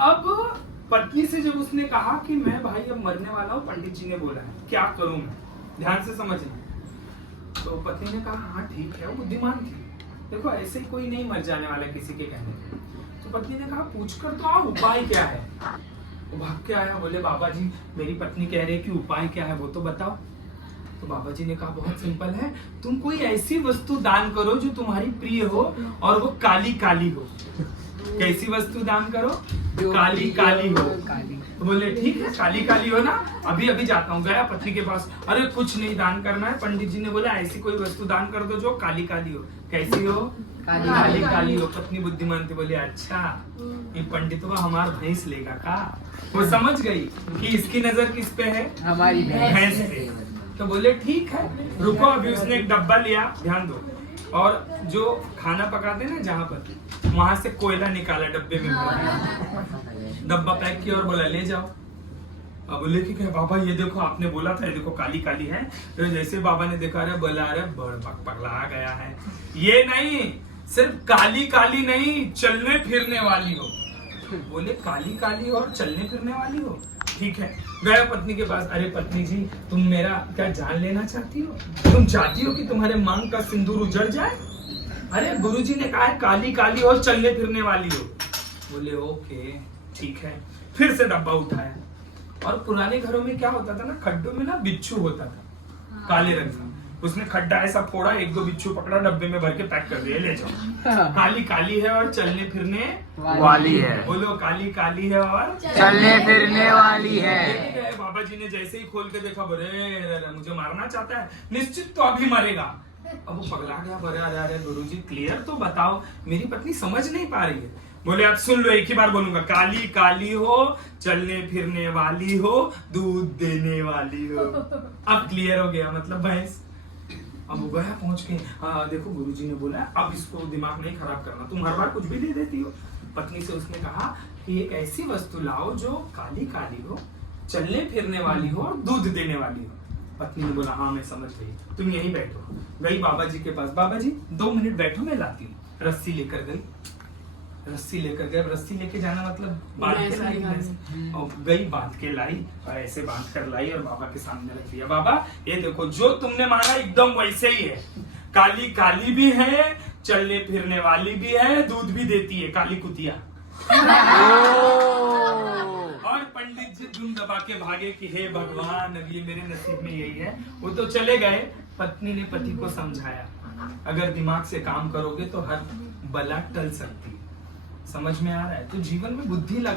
अब पत्नी से जब उसने कहा कि मैं भाई अब मरने वाला हूँ, पंडित जी ने बोला है, क्या करूं मैं, ध्यान से समझना। तो पत्नी ने कहा हाँ ठीक है, वो बुद्धिमान थी, देखो ऐसे ही कोई नहीं मर जाने वाला किसी के कहने पे। तो पत्नी ने कहा पूछ कर तो आओ उपाय क्या है। वो भाग के आया, बोले बाबा जी मेरी पत्नी कह रही है कि उपाय क्या है वो तो बताओ। तो बाबा जी ने कहा बहुत सिंपल है, तुम कोई ऐसी वस्तु दान करो जो तुम्हारी प्रिय हो और वो काली काली हो। कैसी वस्तु दान करो? काली काली हो। तो बोले ठीक है काली काली हो ना, अभी अभी जाता हूँ। गया पत्नी के पास, अरे कुछ नहीं दान करना है, पंडित जी ने बोला ऐसी कोई वस्तु दान कर दो जो काली काली हो। कैसी हो? काली काली हो। पत्नी बुद्धिमान थी, बोले अच्छा ये पंडित हमार भैंस लेगा का। वो समझ गई कि इसकी नजर किस पे है, हमारी भैंस पे। तो बोले ठीक है रुको, अभी उसने एक डब्बा लिया, ध्यान दो, और जो खाना पकाते ना जहाँ पर, वहां से कोयला निकाला डब्बे में भरा, डब्बा पैक किया और बोला ले जाओ। अब बोले कि क्या बाबा ये देखो आपने बोला था ये देखो काली काली है। तो जैसे बाबा ने देखा रहे बोला अरे पगला गया है, ये नहीं सिर्फ काली काली नहीं चलने फिरने वाली हो। बोले काली काली और चलने फिरने वाली हो, ठीक है। गया पत्नी के पास, अरे पत्नी जी तुम मेरा क्या जान लेना चाहती हो? तुम चाहती हो कि तुम्हारे मांग का सिंदूर उजड़ जाए? अरे गुरुजी ने कहा है काली काली और चलने फिरने वाली हो। बोले ओके ठीक है। फिर से डब्बा उठाया, और पुराने घरों में क्या होता था ना, खड्डों में ना बिच्छू होता था काले रंग का। उसने खड्डा ऐसा फोड़ा, एक दो बिच्छू पकड़ा, डब्बे में भर के पैक कर दिया, ले जाओ। काली काली है और चलने फिरने वाली है। बोलो काली काली है और चलने फिरने वाली है। बाबा जी ने जैसे ही खोल के देखा, बोले मुझे मारना चाहता है, निश्चित तो अभी मरेगा। अब वो पगला गया, बोले अरे अरे गुरुजी क्लियर तो बताओ, मेरी पत्नी समझ नहीं पा रही है। बोले अब सुन लो, एक ही बार बोलूंगा, काली काली हो, चलने फिरने वाली हो, दूध देने वाली हो। अब क्लियर हो गया, मतलब भैंस। अब वो गया पहुंच के, देखो गुरुजी ने बोला अब इसको दिमाग नहीं खराब करना, तुम हर बार कुछ भी दे देती हो। पत्नी से उसने कहा कि एक ऐसी वस्तु लाओ जो काली काली हो, चलने फिरने वाली हो और दूध देने वाली हो। पत्नी ने बोला हाँ मैं समझ गई, तुम यहीं बैठो। गई बाबा जी के पास, बाबा जी 2 मिनट बैठो मैं लाती हूँ। रस्सी लेकर गई, रस्सी लेकर गए, रस्सी लेके जाना मतलब बांध के लाई, और गई बांध के लाई, ऐसे बांध कर लाई और बाबा के सामने रख दिया। बाबा ये देखो जो तुमने मांगा एकदम वैसे ही है, काली काली भी है, चलने फिरने वाली भी है, दूध भी देती है, काली कुतिया। और पंडित जी धुन दबा के भागे कि हे भगवान अब ये मेरे नसीब में यही है। वो तो चले गए। पत्नी ने पति को समझाया अगर दिमाग से काम करोगे तो हर बला टल सकती है। समझ में आ रहा है? तो जीवन में बुद्धि लगा